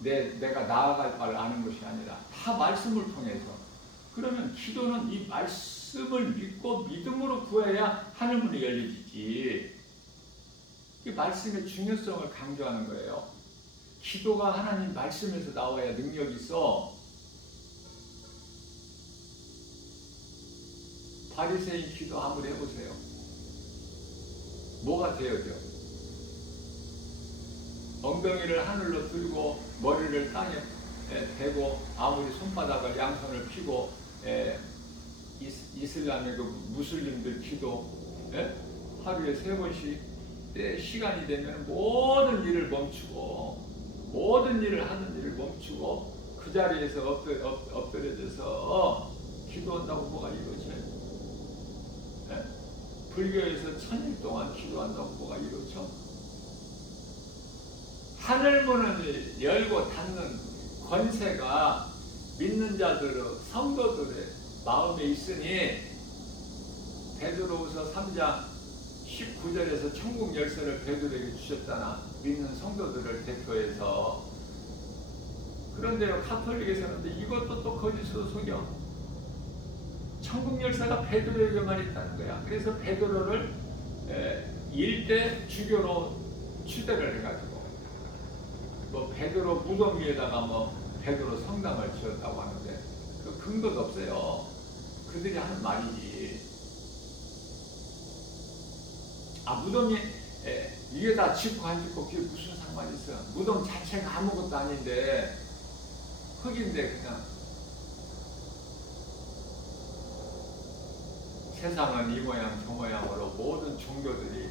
내가 나아갈 바를 아는 것이 아니라 다 말씀을 통해서. 그러면 기도는 이 말씀을 믿고 믿음으로 구해야 하늘문이 열리지. 이 말씀의 중요성을 강조하는 거예요. 기도가 하나님 말씀에서 나와야 능력이 있어. 바리새인 기도 아무리 해보세요. 뭐가 되어져? 엉덩이를 하늘로 들고 머리를 땅에 대고 아무리 손바닥을 양손을 펴고 이슬람의 그 무슬림들 기도 하루에 3번씩 시간이 되면 모든 일을 멈추고 모든 일을 하는 일을 멈추고 그 자리에서 엎드려져서 기도한다고 뭐가 이루어져요? 불교에서 1000일 동안 기도한다고 뭐가 이루어져? 하늘문을 열고 닫는 권세가 믿는 자들, 성도들의 마음에 있으니 베드로후서 3장 19절에서 천국 열쇠를 베드로에게 주셨잖아. 믿는 성도들을 대표해서. 그런데요, 가톨릭에서는 이것도 또 거짓으로 속여. 천국 열쇠가 베드로에게만 있다는 거야. 그래서 베드로를 일대 주교로 추대를 해가지고 뭐 베드로 무덤 위에다가 뭐 베드로 성당을 지었다고 하는데 그 근거도 없어요. 그들이 하는 말이지. 무덤 위에다 짓고 안 짓고 그게 무슨 상관이 있어? 무덤 자체가 아무것도 아닌데 흙인데 그냥. 세상은 이 모양 저 모양으로 모든 종교들이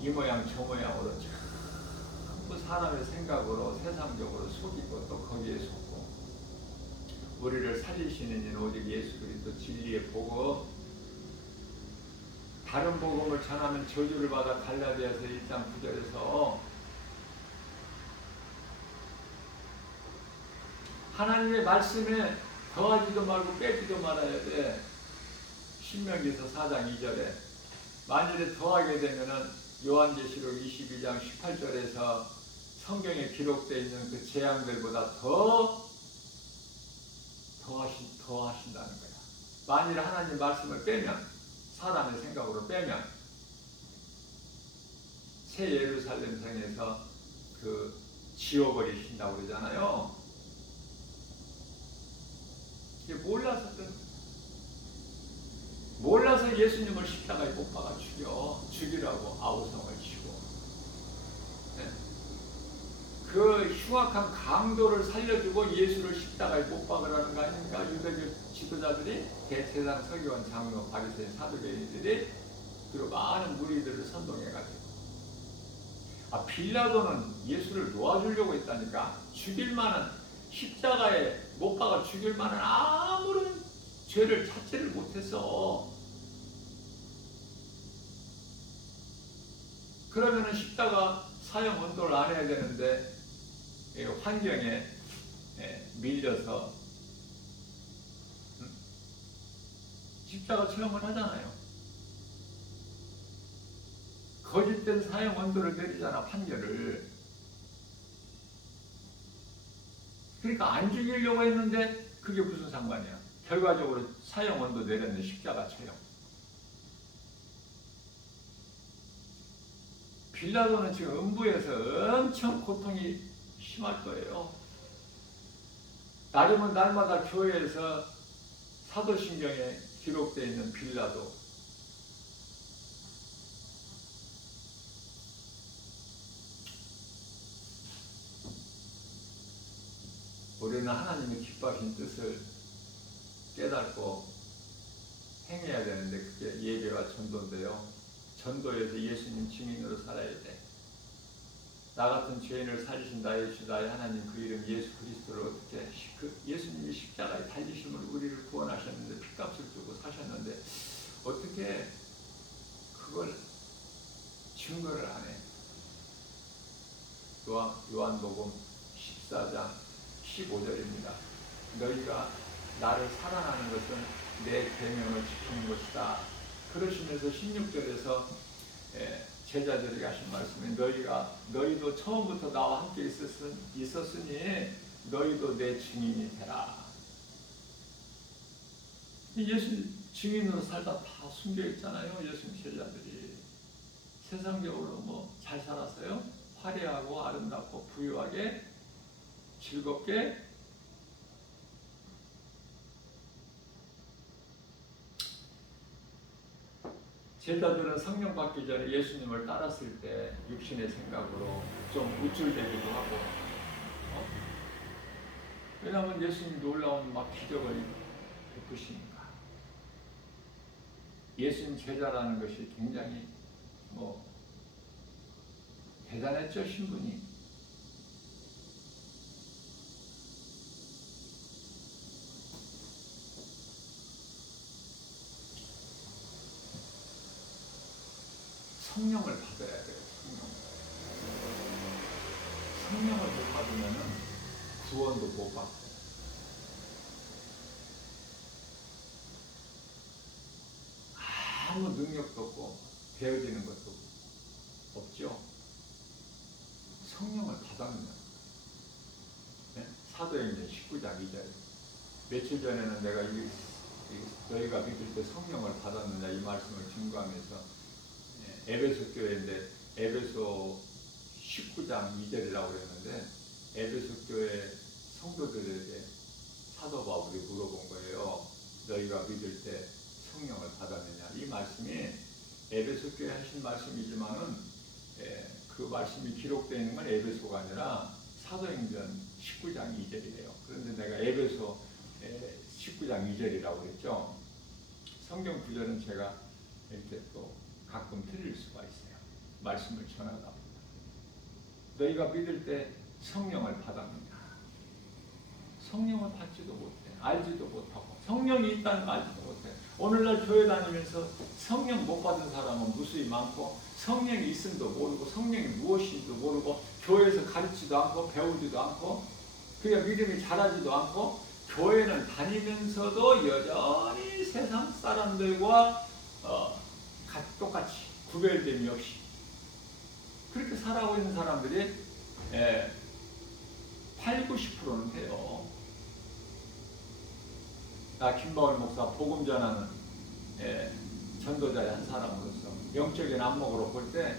이 모양 저 모양으로 전부 사람의 생각으로 세상적으로 속이고 또 거기에 속고 우리를 살리시는 이는 오직 예수 그리스도 진리의 복음. 다른 복음을 전하면 저주를 받아 갈라디아서 1장 9절에서 하나님의 말씀에 더하지도 말고 빼지도 말아야 돼. 신명기서 4장 2절에 만일에 더하게 되면은 요한계시록 22장 18절에서 성경에 기록되어 있는 그 재앙들보다 더하신다는 거야. 만일 하나님 말씀을 빼면, 사람의 생각으로 빼면 새 예루살렘 성에서 그 지워버리신다고 그러잖아요. 이게 몰라서 예수님을 십자가에 못 박아 죽이라고 아우성을 치고 그 흉악한 강도를 살려주고 예수를 십자가에 못 박으라는 거 아닙니까? 유대교 지도자들이 대제사장 서기관 장로 바리새인 사두개인들이 그리고 많은 무리들을 선동해가지고 빌라도는 예수를 놓아주려고 했다니까. 죽일 만한 십자가에 못 박아 죽일 만한 아무런 죄를 찾지를 못했어. 그러면은 십자가 사형 언도를 안 해야 되는데 환경에 밀려서 십자가 체험을 하잖아요. 거짓된 사형 언도를 내리잖아, 판결을. 그러니까 안 죽이려고 했는데 그게 무슨 상관이야. 결과적으로 사형원도 내렸네. 십자가 처형. 빌라도는 지금 음부에서 엄청 고통이 심할 거예요. 나름은 날마다 교회에서 사도신경에 기록되어 있는 빌라도, 우리는 하나님의 기뻐하신 뜻을 깨닫고 행해야 되는데 그게 예배와 전도인데요. 전도에서 예수님 증인으로 살아야 돼. 나 같은 죄인을 살리신 나의 주 나의 하나님 그 이름 예수 그리스도를 어떻게 예수님이 십자가에 달리심을 우리를 구원하셨는데 피값을 주고 사셨는데 어떻게 그걸 증거를 안 해. 요한복음 14장 15절입니다. 너희가 나를 사랑하는 것은 내 계명을 지키는 것이다. 그러시면서 16절에서 제자들에게 하신 말씀이 너희도 처음부터 나와 함께 있었으니 너희도 내 증인이 되라. 예수 증인으로 살다 다 숨겨 있잖아요. 예수님 제자들이 세상적으로 뭐 잘 살았어요? 화려하고 아름답고 부유하게 즐겁게. 제자들은 성령 받기 전에 예수님을 따랐을 때 육신의 생각으로 좀 우쭐대기도 하고, 왜냐하면 예수님 놀라운 막 기적을 베푸시니까. 예수님 제자라는 것이 굉장히 대단했죠, 신분이. 성령을 받아야 돼요. 성령을 못 받으면 구원도 못 받고, 아무 능력도 없고 배워지는 것도 없죠. 성령을 받았느냐. 네? 사도행전 19장 2절. 며칠 전에는 내가 너희가 믿을 때 성령을 받았느냐 이 말씀을 증거하면서 에베소 교회인데 에베소 19장 2절이라고 그랬는데 에베소 교회 성도들에게 사도 바울이 물어본 거예요. 너희가 믿을 때 성령을 받았느냐. 이 말씀이 에베소 교회 하신 말씀이지만은 그 말씀이 기록되어 있는 건 에베소가 아니라 사도행전 19장 2절이에요. 그런데 내가 에베소 19장 2절이라고 그랬죠. 성경 구절은 제가 이렇게 또 가끔 틀릴 수가 있어요. 말씀을 전하다 보면. 너희가 믿을 때 성령을 받았느냐. 성령을 받지도 못해. 알지도 못하고. 성령이 있다는 거 알지도 못해. 오늘날 교회 다니면서 성령 못 받은 사람은 무수히 많고 성령이 있음도 모르고 성령이 무엇인지도 모르고 교회에서 가르치지도 않고 배우지도 않고 그냥 믿음이 자라지도 않고 교회는 다니면서도 여전히 세상 사람들과 똑같이 구별됨이 없이 그렇게 살아오고 있는 사람들이 8, 90%는 돼요. 나 김바울 목사 복음 전하는 전도자의 한 사람으로서 영적인 안목으로 볼 때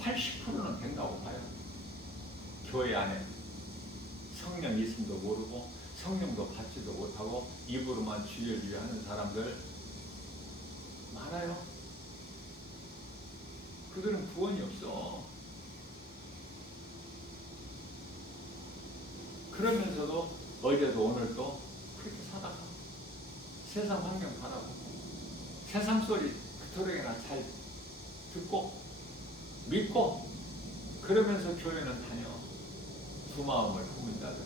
80%는 된다고 봐요. 교회 안에 성령 있음도 모르고 성령도 받지도 못하고 입으로만 주여 주여 하는 사람들 많아요. 그들은 구원이 없어. 그러면서도 어제도 오늘도 그렇게 살아가. 세상 환경 바라보고 세상 소리 그토록이나 잘 듣고 믿고 그러면서 교회는 다녀. 두 마음을 품은 자들.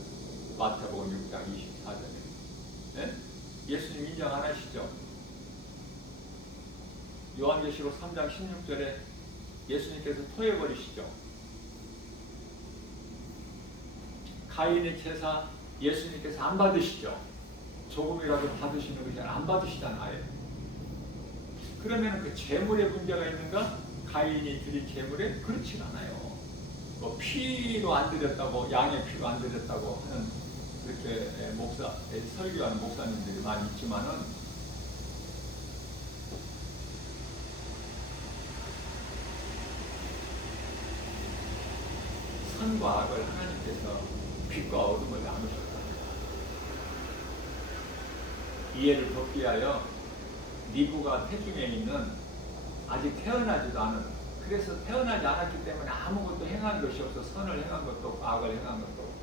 마태복음 6장 24절에 네? 예수님 인정 안 하시죠? 요한계시록 3장 16절에 예수님께서 토해버리시죠. 가인의 제사 예수님께서 안 받으시죠. 조금이라도 받으시는 것이 안 받으시잖아요. 그러면 그 재물에 문제가 있는가? 가인이 드린 재물에? 그렇진 않아요. 뭐 피로 안 드렸다고, 양의 피로 안 드렸다고 하는 이렇게 설교하는 목사님들이 많이 있지만은 선과 악을 하나님께서 빛과 어둠을 나누셨다. 이해를 돕기 위하여 니부가 태중에 있는 아직 태어나지도 않은, 그래서 태어나지 않았기 때문에 아무것도 행한 것이 없어. 선을 행한 것도 없고 악을 행한 것도 없고,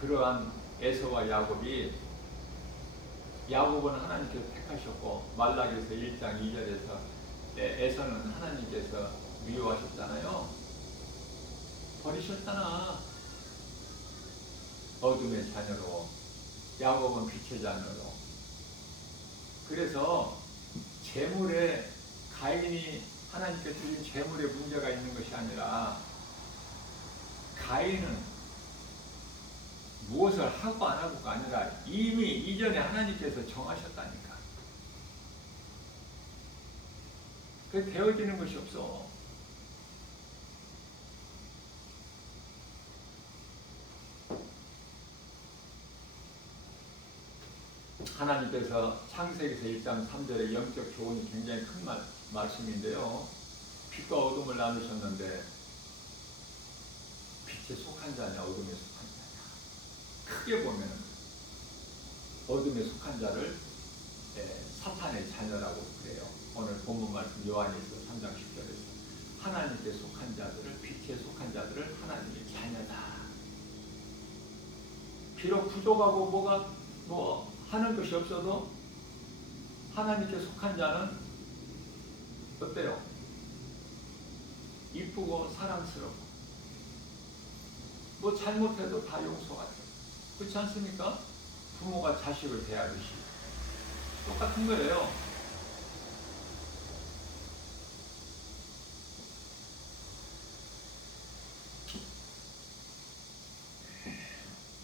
그러한 에서와 야곱은 하나님께서 택하셨고, 말라기서 1장 2절에서 에서는 하나님께서 미워하셨잖아요. 버리셨잖아. 어둠의 자녀로, 야곱은 빛의 자녀로. 그래서 재물에, 가인이 하나님께 드린 재물에 문제가 있는 것이 아니라 가인은 무엇을 하고 안 하고가 아니라 이미 이전에 하나님께서 정하셨다니까. 그게 되어지는 것이 없어. 하나님께서 창세기서 1장 3절에 영적 교훈이 굉장히 큰 말씀인데요. 빛과 어둠을 나누셨는데 빛에 속한 자냐 어둠에 속한 자냐. 크게 보면 어둠에 속한 자를 사탄의 자녀라고 그래요. 오늘 본문 말씀 요한일서 3장 10절에서 하나님께 속한 자들을, 빛에 속한 자들을 하나님의 자녀다. 비록 부족하고 뭐 하는 것이 없어도 하나님께 속한 자는 어때요? 이쁘고 사랑스럽고, 뭐 잘못해도 다 용서가 돼요. 그렇지 않습니까? 부모가 자식을 대하듯이 똑같은 거예요.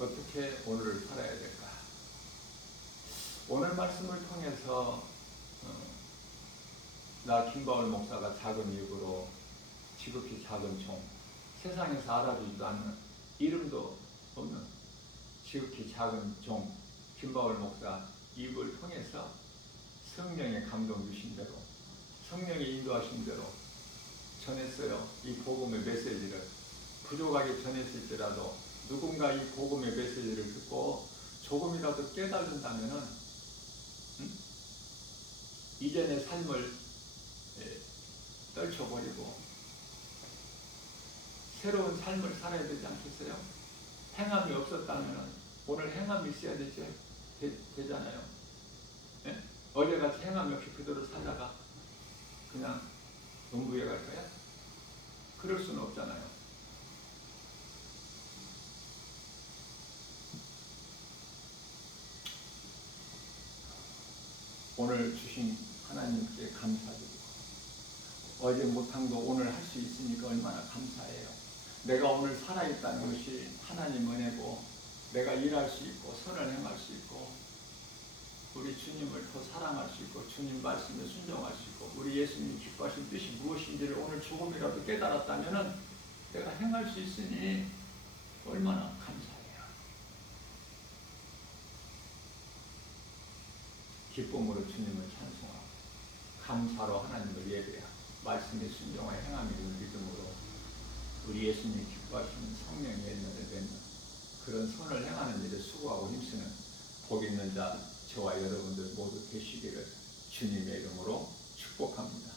어떻게 오늘을 살아야 될까? 오늘 말씀을 통해서 나 김바울 목사가 작은 이유로 지극히 작은 종, 세상에서 알아주지도 않는, 이름도 없는 지극히 작은 종 김바울 목사 입을 통해서 성령의 감동 주신 대로, 성령의 인도하신 대로 전했어요. 이 복음의 메시지를 부족하게 전했을지라도 누군가 이 복음의 메시지를 듣고 조금이라도 깨달은다면은 이전의 삶을 떨쳐버리고 새로운 삶을 살아야 되지 않겠어요? 행함이 없었다면 오늘 행함이 있어야 되잖아요. 네? 어제같이 행함이 없이 그대로 살다가 그냥 농부에 갈 거야? 그럴 수는 없잖아요. 오늘 주신 하나님께 감사드리고, 어제 못한 거 오늘 할 수 있으니까 얼마나 감사해요. 내가 오늘 살아있다는 것이 하나님 은혜고, 내가 일할 수 있고 선을 행할 수 있고 우리 주님을 더 사랑할 수 있고 주님 말씀에 순종할 수 있고 우리 예수님이 기뻐하신 뜻이 무엇인지를 오늘 조금이라도 깨달았다면 내가 행할 수 있으니 얼마나 감사해요. 기쁨으로 주님을 찬송하고 감사로 하나님을 예배하고 말씀에 순종하여 행함이 있는 믿음으로 우리 예수님이 기뻐하시는 성령의 열매를 맺는 그런 선을 행하는 일에 수고하고 힘쓰는 복 있는 자 저와 여러분들 모두 되시기를 주님의 이름으로 축복합니다.